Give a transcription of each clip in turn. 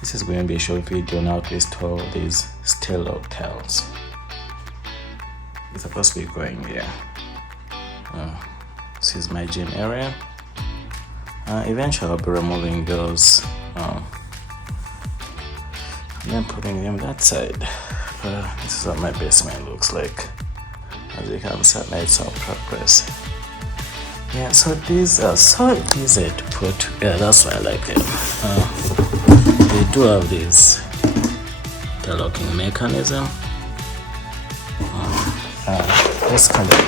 This is going to be a short video on how to install these StayLock tiles. It's supposed to be going here. This is my gym area. Eventually I'll be removing those and then putting them that side. This is what my basement looks like. As you can see, I made some progress. Yeah, so these are so easy to put together. That's why I like them. They do have this interlocking mechanism. This kind of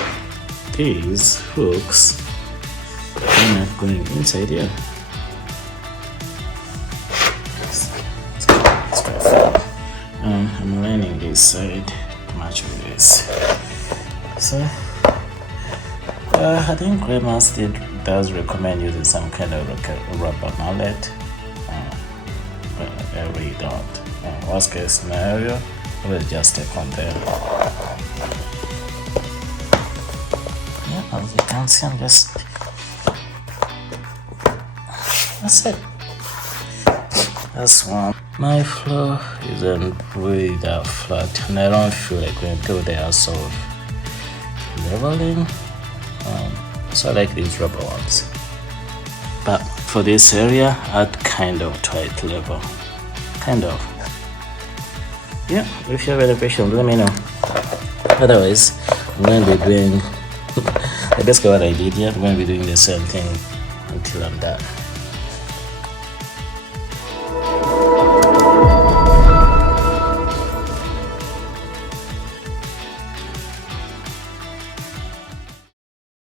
these hooks are not going inside here. I'm aligning this side to match with this. So I think Greatmats does recommend using some kind of rubber mallet. But I really don't. Worst case scenario, I will just take on there. Yeah, as you can see, I'm just. That's it. That's one. My floor isn't really that flat, and I don't feel like going to go there, so leveling. So I like these rubber ones, but for this area I'd kind of try to level, kind of. Yeah, if you have any questions, let me know. Otherwise, I'm going to be doing basically what I did here. I'm going to be doing the same thing until I'm done.